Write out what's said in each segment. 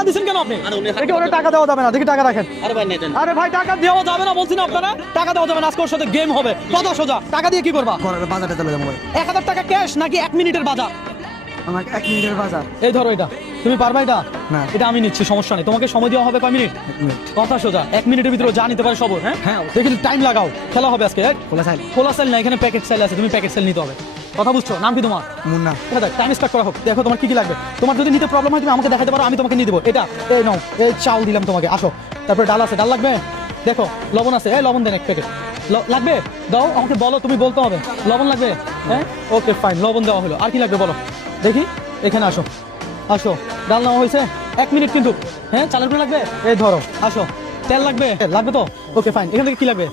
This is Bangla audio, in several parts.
টাকা দিচ্ছেন কেন আপনি? দেখি ওরে টাকা দেওয়া যাবে না, দেখি টাকা রাখেন। আরে ভাই টাকা দেওয়া যাবে না বলছি না আপনারা, টাকা দেওয়া যাবে না। আজকে ওর সাথে গেম হবে, কত সোজা। টাকা দিয়ে কি করবা? বাজারে চলে যাবো। 1000 টাকা ক্যাশ নাকি 1 মিনিটের বাজার? আমার 1 মিনিটের বাজার। এই ধরো এটা, তুমি পারবা এটা? না। এটা আমি নিচ্ছি, সমস্যা নেই। তোমাকে সময় দেওয়া হবে কয় মিনিট? 1 মিনিট। কথা সোজা, 1 মিনিটের ভিতরে যা নিতে পারে সব। হ্যাঁ হ্যাঁ, দেখি টাইম লাগাও, খেলা হবে আজকে। খোলা চাই। খোলা সেল না, এখানে প্যাকেট সেল আছে, তুমি প্যাকেট সেল নিতে হবে। কথা বুঝছো? নাম কি তোমার? মুন্না। টাইম স্টার্ট করা হোক। দেখো তোমার কি কি লাগবে। তোমার যদি নিতে প্রবলেম হয় তুমি আমাকে দেখাতে পারো, আমি তোমাকে নিয়ে দেবো। এটা এই নাও, এই চাউল দিলাম তোমাকে, আসো। তারপরে ডাল আছে, ডাল লাগবে? দেখো লবণ আছে, এই লবণ দেন 1 প্যাকেট। লাগবে? দাও আমাকে বলো, তুমি বলতে হবে। লবণ লাগবে? হ্যাঁ ওকে ফাইন, লবণ দেওয়া হলো। আর কি লাগবে বলো দেখি। এখানে আসো, আসো। ডাল নেওয়া হয়েছে, 1 মিনিট কিন্তু। হ্যাঁ চালের গুঁড়ো লাগবে? এই ধরো, আসো। তেল লাগবে? লাগবে তো? Okay fine. এখান থেকে কি লাগবে?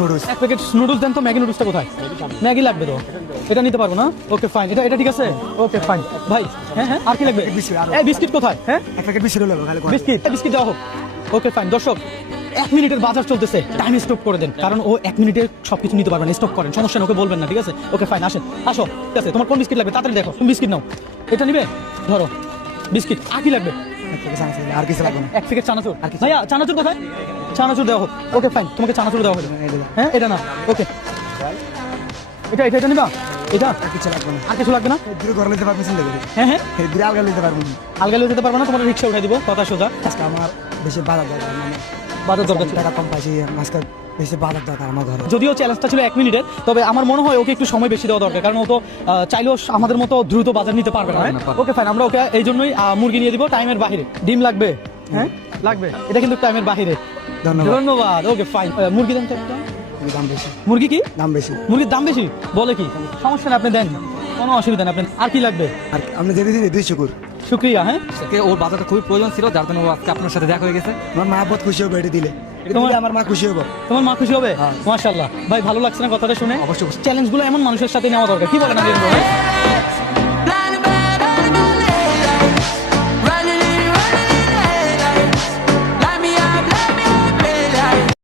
নুডলস। 1 প্যাকেট নুডলস দেন তো। ম্যাগি নুডলসটা কোথায়? ম্যাগি লাগবে তো, এটা নিতে পারবো না। ওকে ফাইন, এটা এটা ঠিক আছে। ওকে ফাইন ভাই। হ্যাঁ হ্যাঁ, আর কি লাগবে? এই বিস্কিট কোথায়? হ্যাঁ 1 প্যাকেট বিস্কিট হলো খালি। বিস্কিট, বিস্কিট দেওয়া হোক। Okay fine. দর্শক 1 মিনিটের বাজার চলতেছে, টাইম স্টপ করে দেন, কারণ ও 1 মিনিটে সবকিছু নিতে পারবে না। স্টপ করেন, সমস্যা নেই, ওকে বলবেন না, ঠিক আছে? ওকে ফাইন, আসেন, আসো। ঠিক আছে, তোমার কোন বিস্কিট লাগবে তাড়াতাড়ি দেখো। তুমি বিস্কিট নাও, এটা নিবে? ধরো বিস্কিট। আর কি লাগবে? আর কিছু লাগবে না। 1 প্যাকেট চানাচুর। ভাইয়া চানাচুর কোথায়? চানাচুর দেওয়া হোক। ওকে ফাইন, তোমাকে চানাচুর দেওয়া হলো। হ্যাঁ এটা না, ওকে। এটা এটা এটা নিবা? এটা আর কিছু লাগবে না। আর কিছু লাগবে না? দূরে ঘরে নিতে পারবেন চিন্তা করি। হ্যাঁ হ্যাঁ, দূরে আলগা নিতে পারবেন। আলগা লইতে যেতে পারবে না, তোমার রিক্সা উঠাই দিব। কথা সোজা। আজকে আমার বেশি বাজার দরকার, মানে বাজার দরকার ছিল। টাকা কম পাইছি আজকে, বেশি বাজার দরকার আমার ঘরে। যদিও চ্যালেঞ্জটা ছিল 1 মিনিটের, তবে আমার মনে হয় ওকে একটু সময় বেশি দেওয়া দরকার, কারণ ও তো চাইলেও আমাদের মতো দ্রুত বাজার নিতে পারবে না। ওকে ফাইন, আমরা ওকে এই জন্যই মুরগি নিয়ে দিব টাইমের বাইরে। ডিম লাগবে? হ্যাঁ লাগবে, এটা কিন্তু টাইমের বাইরে। ধন্যবাদ। ধন্যবাদ। ওকে ফাইন, মুরগি দেন তো একটা। দাম বেশি। মুরগি কি দাম বেশি। মুরগির দাম বেশি বলে কি? সমস্যা নেই, আপনি দেন, কোনো অসুবিধা নেই। আপনি আর কি লাগবে? আর আপনি যেতে দিন 2 শুকুর। শুক্রিয়া। হ্যাঁ ওর বাজারটা খুবই প্রয়োজন ছিল, যার জন্য ও আজকে আপনার সাথে দেখা হয়ে গেছে। আমার মা বহুত খুশি হবে এটা দিলে। আমার মা খুশি হবে। তোমার মা খুশি হবে? হ্যাঁ। মাশাআল্লাহ ভাই, ভালো লাগছে না কথাটা শুনে? অবশ্যই। চ্যালেঞ্জগুলো এমন মানুষের সাথে নেওয়া দরকার, কি বলেন?